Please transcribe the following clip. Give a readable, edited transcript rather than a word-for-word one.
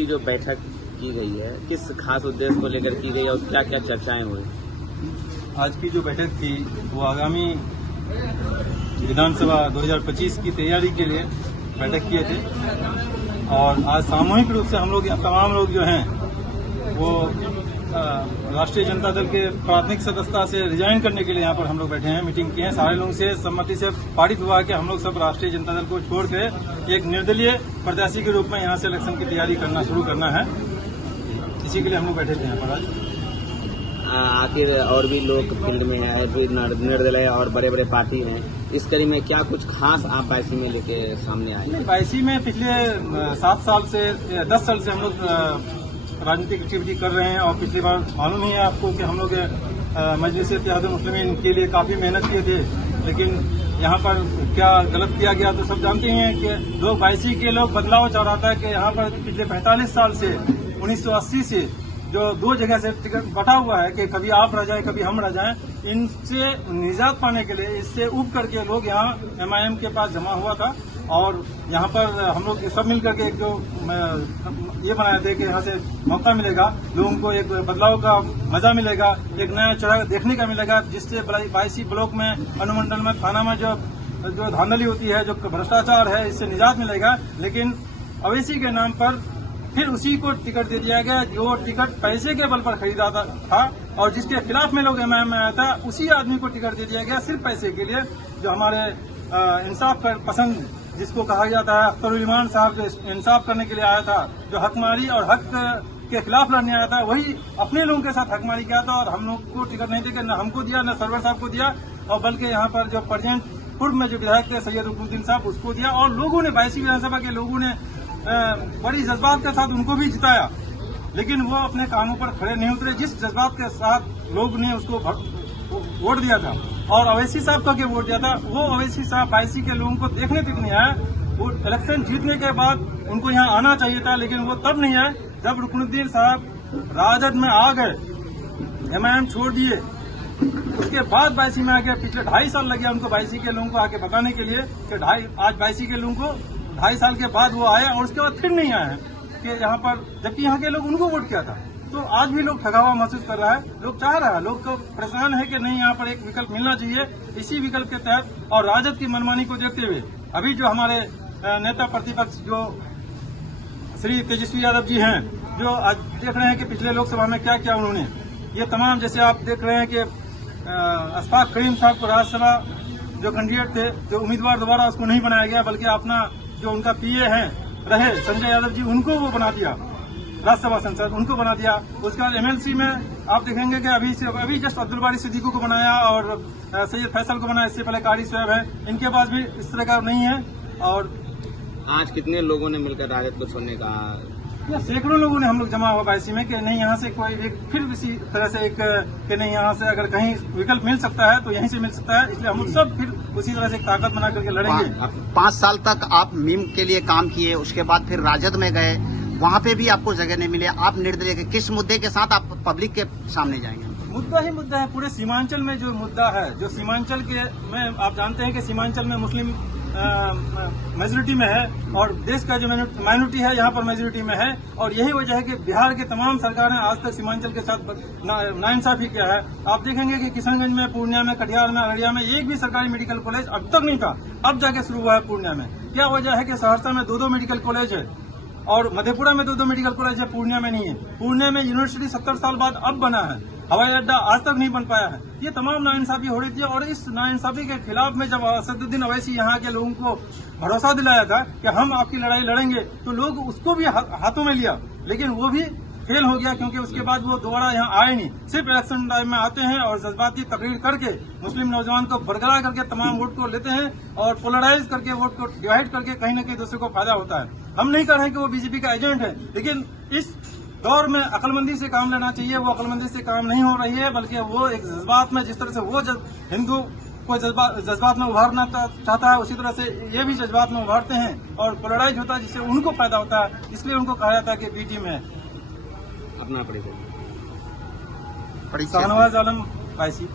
की जो बैठक की गई है किस खास उद्देश्य को लेकर की गई और क्या क्या चर्चाएं हुई? आज की जो बैठक थी वो आगामी विधानसभा 2025 की तैयारी के लिए बैठक किए थे और आज सामूहिक रूप से हम लोग तमाम लोग जो हैं वो राष्ट्रीय जनता दल के प्राथमिक सदस्यता से रिजाइन करने के लिए यहाँ पर हम लोग बैठे हैं, मीटिंग की है। सारे लोगों से सम्मति से पारित हुआ कि हम लोग सब राष्ट्रीय जनता दल को छोड़ के एक निर्दलीय प्रत्याशी के रूप में यहाँ से इलेक्शन की तैयारी करना शुरू करना है। इसी के लिए हम लोग बैठे थे यहाँ पर आज। आखिर और भी लोग फील्ड में आए, फिर निर्दलीय और बड़े बड़े पार्टी हैं, इस कड़ी में क्या कुछ खास आप बायसी में लेके सामने आए? बायसी में पिछले 7 साल से 10 साल से हम लोग राजनीतिक एक्टिविटी कर रहे हैं और पिछली बार मालूम ही है आपको कि हम लोग मजलिस इत्तेहाद मुस्लिमीन के लिए काफी मेहनत किए थे, लेकिन यहाँ पर क्या गलत किया गया तो सब जानते ही हैं कि लोग बायसी के लोग बदलाव चाह रहा था कि यहाँ पर पिछले 45 साल से 1980 से जो 2 जगह से टिकट बटा हुआ है कि कभी आप रह जाए कभी हम रह जाएं, इनसे निजात पाने के लिए इससे उब करके लोग यहाँ MIM के पास जमा हुआ था और यहाँ पर हम लोग सब मिलकर के एक जो ये बनाए थे कि यहाँ से मौका मिलेगा, लोगों को एक बदलाव का मजा मिलेगा, एक नया चढ़ा देखने का मिलेगा, जिससे बायसी ब्लॉक में अनुमंडल में थाना में जो धांधली होती है, जो भ्रष्टाचार है, इससे निजात मिलेगा। लेकिन अवैसी के नाम पर फिर उसी को टिकट दे दिया गया जो टिकट पैसे के बल पर खरीदा था और जिसके खिलाफ में लोग MIM में आया था, उसी आदमी को टिकट दे दिया गया सिर्फ पैसे के लिए। जो हमारे इंसाफ पसंद जिसको कहा जाता है, अख्तरुल ईमान साहब जो इंसाफ करने के लिए आया था, जो हकमारी और हक के खिलाफ लड़ने आया था, वही अपने लोगों के साथ हकमारी किया था और हम लोग को टिकट नहीं देकर न हमको दिया न सरवर साहब को दिया, और बल्कि यहाँ पर जो प्रेजेंट पूर्व में जो विधायक थे सैयद रुकनुद्दीन साहब उसको दिया। और लोगों ने बायसी विधानसभा के लोगों ने बड़ी जज्बात के साथ उनको भी जिताया, लेकिन वो अपने कामों पर खड़े नहीं उतरे। जिस जज्बात के साथ लोग ने उसको वोट दिया था और अवैसी साहब का वोट दिया था, वो अवैसी साहब बायसी के लोगों को देखने तक नहीं आया। वो इलेक्शन जीतने के बाद उनको यहाँ आना चाहिए था, लेकिन वो तब नहीं आए जब रुकनुद्दीन साहब राजद में आ गए, MIM छोड़ दिए, उसके बाद बायसी में आ गए। पिछले 2.5 साल लगे उनको बायसी के लोगों को आके बताने के लिए कि आज बायसी के लोगों को 2.5 साल के बाद वो आए और उसके बाद फिर नहीं आए हैं कि यहाँ पर, जबकि यहाँ के लोग उनको वोट किया था। तो आज भी लोग ठगा हुआ महसूस कर रहा है, लोग चाह रहा है, लोग को परेशान है कि नहीं यहाँ पर एक विकल्प मिलना चाहिए। इसी विकल्प के तहत और राजद की मनमानी को देखते हुए अभी जो हमारे नेता प्रतिपक्ष जो श्री तेजस्वी यादव जी हैं, जो आज देख रहे हैं कि पिछले लोकसभा में क्या क्या उन्होंने ये तमाम, जैसे आप देख रहे हैं कि अशफाक करीम साहब को राज्यसभा जो कैंडिडेट थे, जो उम्मीदवार दोबारा उसको नहीं बनाया गया, बल्कि अपना जो उनका PA हैं रहे संजय यादव जी, उनको वो बना दिया, राज्यसभा सांसद उनको बना दिया। उसके बाद MLC में आप देखेंगे कि अभी जस्ट अब्दुल बारी सिद्दीकी को बनाया और सैयद फैसल को बनाया, इससे पहले कारी शोएब है, इनके पास भी इस तरह का नहीं है। और आज कितने लोगों ने मिलकर राजद को छोड़ने का? सैकड़ों लोगों ने हम लोग जमा हुआ बायसी में कि नहीं यहाँ से कोई एक फिर इसी तरह से एक कि नहीं यहाँ से अगर कहीं विकल्प मिल सकता है तो यहीं से मिल सकता है, इसलिए हम सब फिर उसी तरह से एक ताकत बना करके लड़ेंगे। 5 साल तक आप MIM के लिए काम किए, उसके बाद फिर राजद में गए, वहाँ पे भी आपको जगह नहीं मिली। आप निर्दलीय के किस मुद्दे के साथ आप पब्लिक के सामने जाएंगे? मुद्दा ही मुद्दा है। पूरे सीमांचल में जो मुद्दा है, जो सीमांचल के में आप जानते हैं कि सीमांचल में मुस्लिम मेजोरिटी में है और देश का जो माइनॉरिटी है यहाँ पर मेजोरिटी में है, और यही वजह है कि बिहार के तमाम सरकारें आज तक सीमांचल के साथ नाइंसाफी किया है। आप देखेंगे कि किशनगंज में, पूर्णिया में, कटिहार में, अररिया में एक भी सरकारी मेडिकल कॉलेज अब तक नहीं था, अब जाके शुरू हुआ है पूर्णिया में। क्या वजह है कि सहरसा में 2 मेडिकल कॉलेज है और मधेपुरा में 2 मेडिकल कॉलेज है, पूर्णिया में नहीं है। पूर्णिया में यूनिवर्सिटी 70 साल बाद अब बना है, हवाई अड्डा आज तक नहीं बन पाया है। ये तमाम नाइंसाफी हो रही थी और इस नाइंसाफी के खिलाफ में जब असदुद्दीन अवैसी यहाँ के लोगों को भरोसा दिलाया था कि हम आपकी लड़ाई लड़ेंगे, तो लोग उसको भी हाथों में लिया, लेकिन वो भी फेल हो गया, क्योंकि उसके बाद वो दोबारा यहाँ आए नहीं, सिर्फ इलेक्शन टाइम में आते हैं और जज्बाती तकरीर करके मुस्लिम नौजवान को बरकरार करके तमाम वोट को लेते हैं और पोलराइज करके वोट को डिवाइड करके कहीं न कहीं दूसरे को फायदा होता है। हम नहीं कह रहे हैं कि वो BJP का एजेंट है, लेकिन इस दौर में अक्लमंदी से काम लेना चाहिए। वो अक्लमंदी से काम नहीं हो रही है, बल्कि वो एक जज्बात में, जिस तरह से वो हिंदू को जज्बात में उभारना चाहता है, उसी तरह से ये भी जज्बात में उभारते हैं और पोलराइज होता है, जिससे उनको फायदा होता है। इसलिए उनको कहा जाता है कि B टीम है। अपना शाहनवाज आलम बायसी।